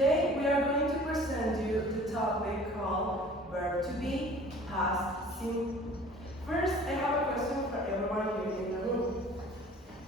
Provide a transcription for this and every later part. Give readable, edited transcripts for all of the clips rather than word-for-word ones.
Today we are going to present you the topic called verb to be, past simple. First, I have a question for everyone here in the room.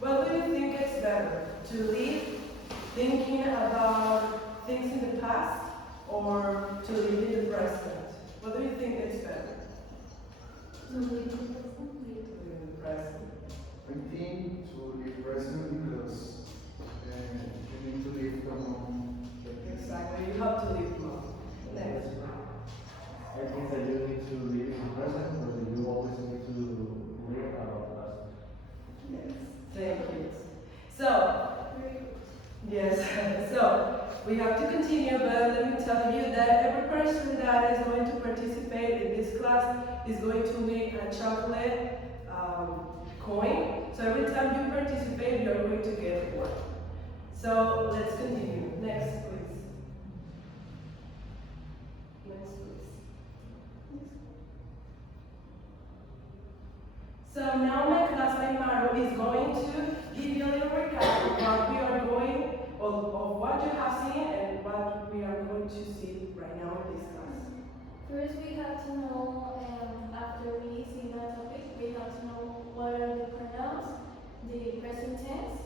What do you think is better, to live thinking about things in the past or to live in the present? What do you think is better? To live in the present. To live in the present. I think to live present because you need to live the moment. Exactly, you have to live more. Next. I think that you need to live in the present, but you always need to live about the past. Yes, thank you. So, yes, so we have to continue, but let me tell you that every person that is going to participate in this class is going to win a chocolate coin. So every time you participate, you're going to get one. So let's continue. Next, please. Next, please. So now my classmate Maru is going to give you a little recap of what we are going, of what you have seen and what we are going to see right now in this class. First, we have to know, after we see the topic, we have to know what are the pronouns, the present tense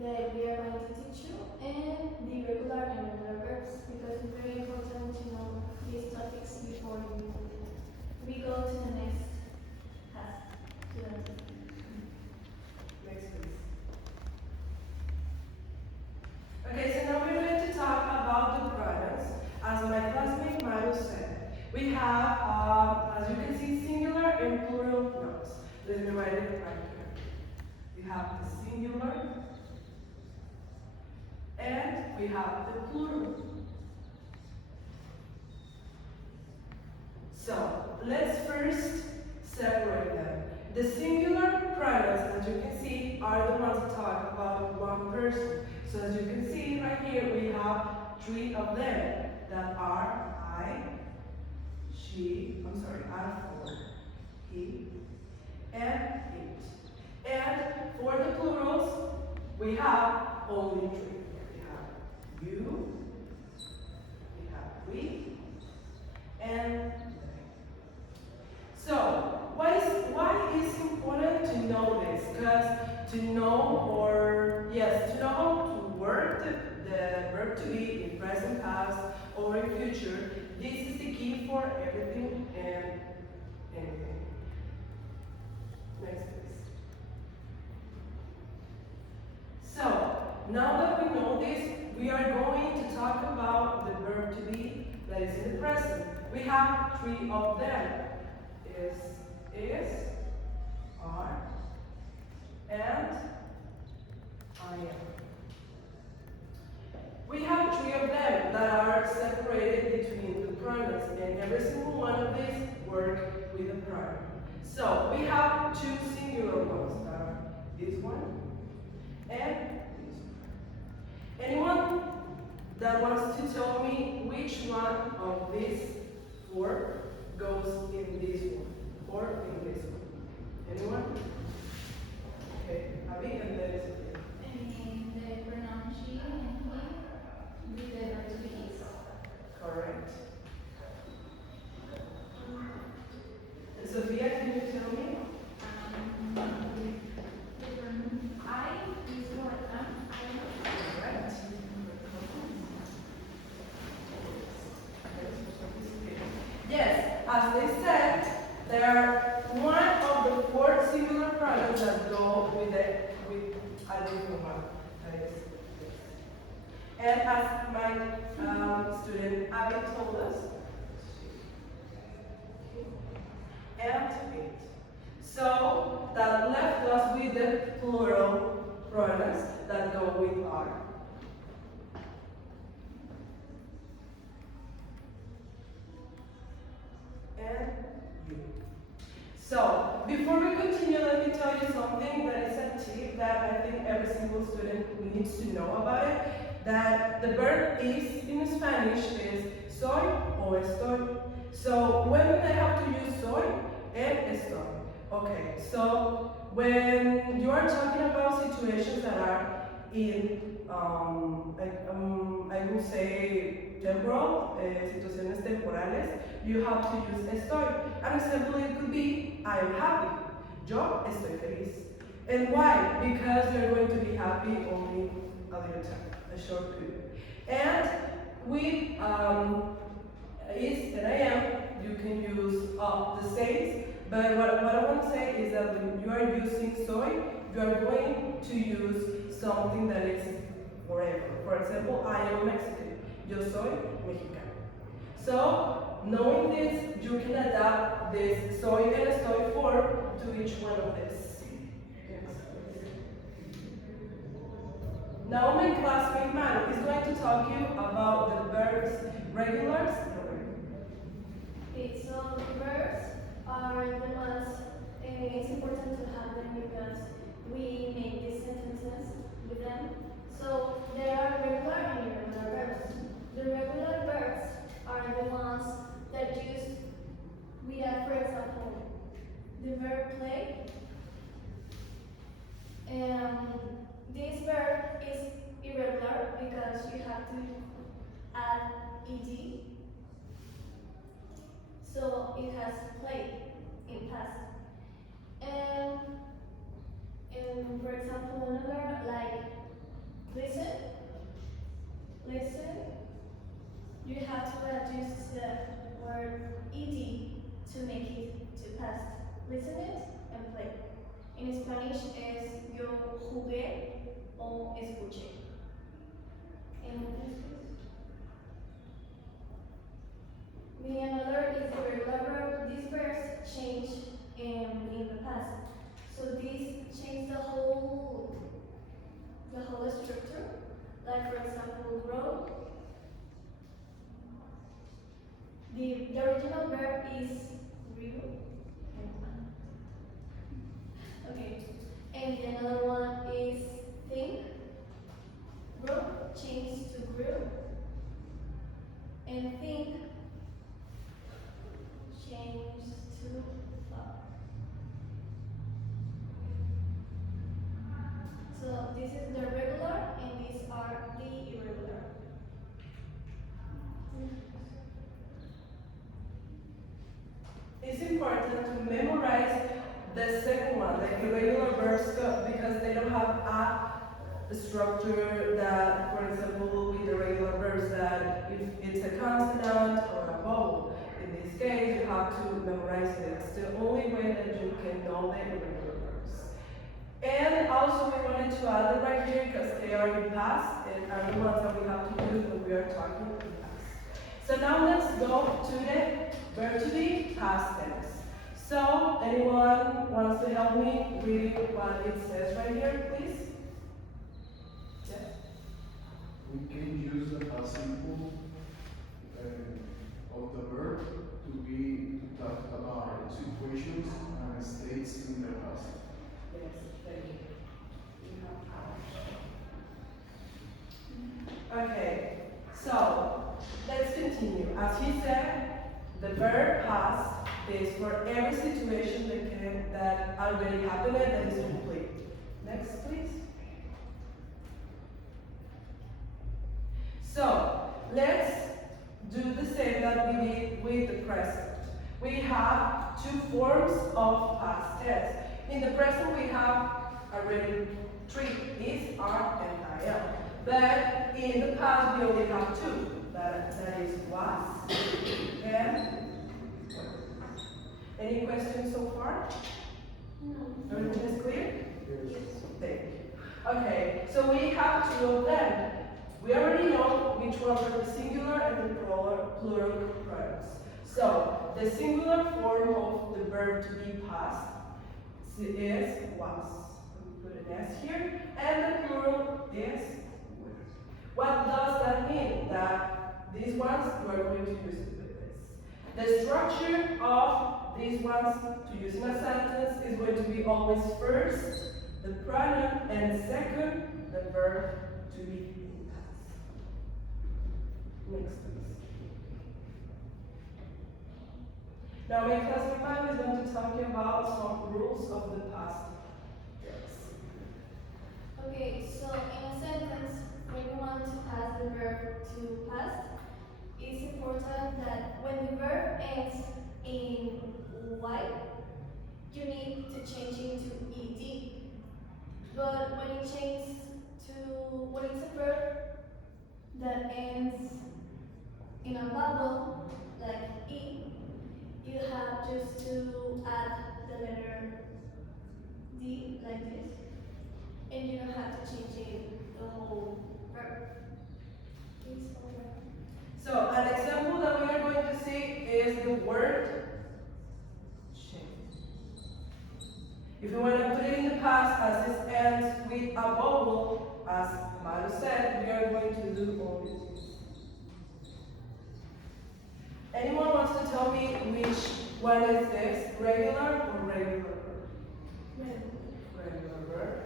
that we are going to teach you, and the regular and irregular verbs, because it's very important to know these topics before we go to the next task. Next, please. Okay, so now we're going to talk about the pronouns. As my classmate Maru said, we have, as you can see, singular and plural nouns. Let me write it right here. We have the singular and we have the plural. So let's first separate them. The singular pronouns, as you can see, are the ones that talk about one person. So as you can see right here, we have 3 of them that are I, she, I 4, he, and it. And for the plurals, we have only 3. We have you, we have we, and they. So, why is it important to know this? Because to know how to work the verb to be in present, past, or in future, this is the key for everything and anything. Next, please. So, now that we know this, we are going to talk about the verb to be that is in the present. We have 3 of them. Is, are, and I am. We have 3 of them that are separated between the pronouns, and every single one of these work with a pronoun. So we have 2 singular ones that are this one and this one. Anyone that wants to tell me which one of these 4 goes in this one or in this one? Anyone? Okay, Abby, and then is it? And the pronoun she and he with the verb to be is. Correct. And Sophia, can you tell me? The pronoun I is for Correct. Yes, as they said, there are one of the 4 singular pronouns that go with a different one. That is this. And as my student Abby told us, and it. So that left us with the plural pronouns that go with are. And you. So, before we continue, let me tell you something that is a tip that I think every single student needs to know about it. That the verb is in Spanish is soy o estoy. So, when they have to use soy and estoy. Okay, so when you are talking about situations that are in, I will say, temporal, situaciones temporales, you have to use estoy. An example, it could be, I am happy. Yo estoy feliz. And why? Because you're going to be happy only a little time, a short period. And with is and I am, you can use the same. But what I want to say is that when you are using soy, you are going to use something that is forever. For example, I am Mexican. Yo soy mexicano. So, knowing this, you can adapt this soy and estoy form to each one of this. Now my classmate Maru is going to talk to you about the verbs regulars and irregulars. Okay, so the verbs are the ones, it's important to have them because we make these sentences with them. So there are regular and irregular verbs. The regular verbs are the ones that use, we have, for example, the verb play. This verb is irregular because you have to add ed. So it has played in past. And for example, another like listen, listen. You have to adjust the word ed to make it to past. Listen it and play. In Spanish es yo jugué o escuché. And the another is the regular verb. These verbs change in the past. So these change the whole structure. Like for example, grow. The original verb is grew. Okay. And the another one is think. Grow changed to grew. And think changed to thought. So this is the regular and these are the irregular. It's important to memorize the second one, the irregular verbs, because they don't have a structure that, for example, will be the regular verbs that if it's a consonant or a vowel. In this case, you have to memorize it. It's the only way that you can know the irregular verbs. And also we wanted to add it right here because they are in past and are the ones that we have to use when we are talking in past. So now let's go to the verb to be past tense. So anyone wants to help me read what it says right here, please? Yes. We can use the past simple of the verb to talk about situations and states in the past. Yes, thank you. Okay, so let's continue. As he said, the verb past is for every situation that already happened and that is complete. Next, please. So let's do the same that we did with the present. We have two forms of past tense. In the present, we have already three, is, are, and I am. But in the past, we only have two. That is was and were. Any questions so far? No. Everything is clear? Yes. Thank you. Okay, so we have two of them. We already know which ones are the singular and the plural pronouns. So, the singular form of the verb to be past is was. We put an S here. And the plural is were. What does that mean? That these ones, you are going to use it with this. The structure of these ones to use in a sentence is going to be always first, the pronoun, and second, the verb to be in past. Next, please. Now, my classmate Maru is going to talk to you about some rules of the past tense. Okay, so in a sentence, when you want to pass the verb to past, it's important that when the verb ends in y, you need to change it to ed. But when it changes to, when it's a verb that ends in a vowel, like e, you have just to add the letter d like this, and you don't have to change it the whole verb. It's over. So an example that we are going to see is the word change. If we want to put it in the past as this ends with a vowel, as Maru said, we are going to do only this. Anyone wants to tell me which one is this? Regular or regular verb? Regular verb.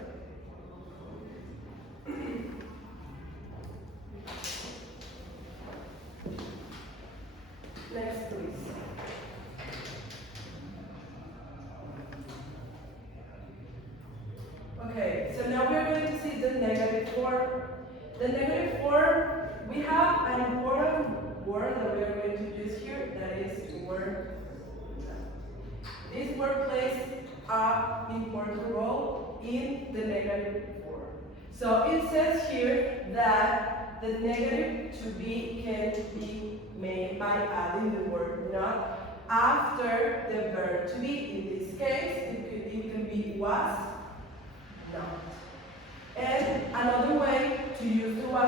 Next, please. Okay, so now we are going to see the negative form. The negative form, we have an important word that we are going to use here, that is the word. This word plays an important role in the negative form. So it says here that the negative to be can be made by adding the word not after the verb to be. In this case, it can be was, not. And another way to use the was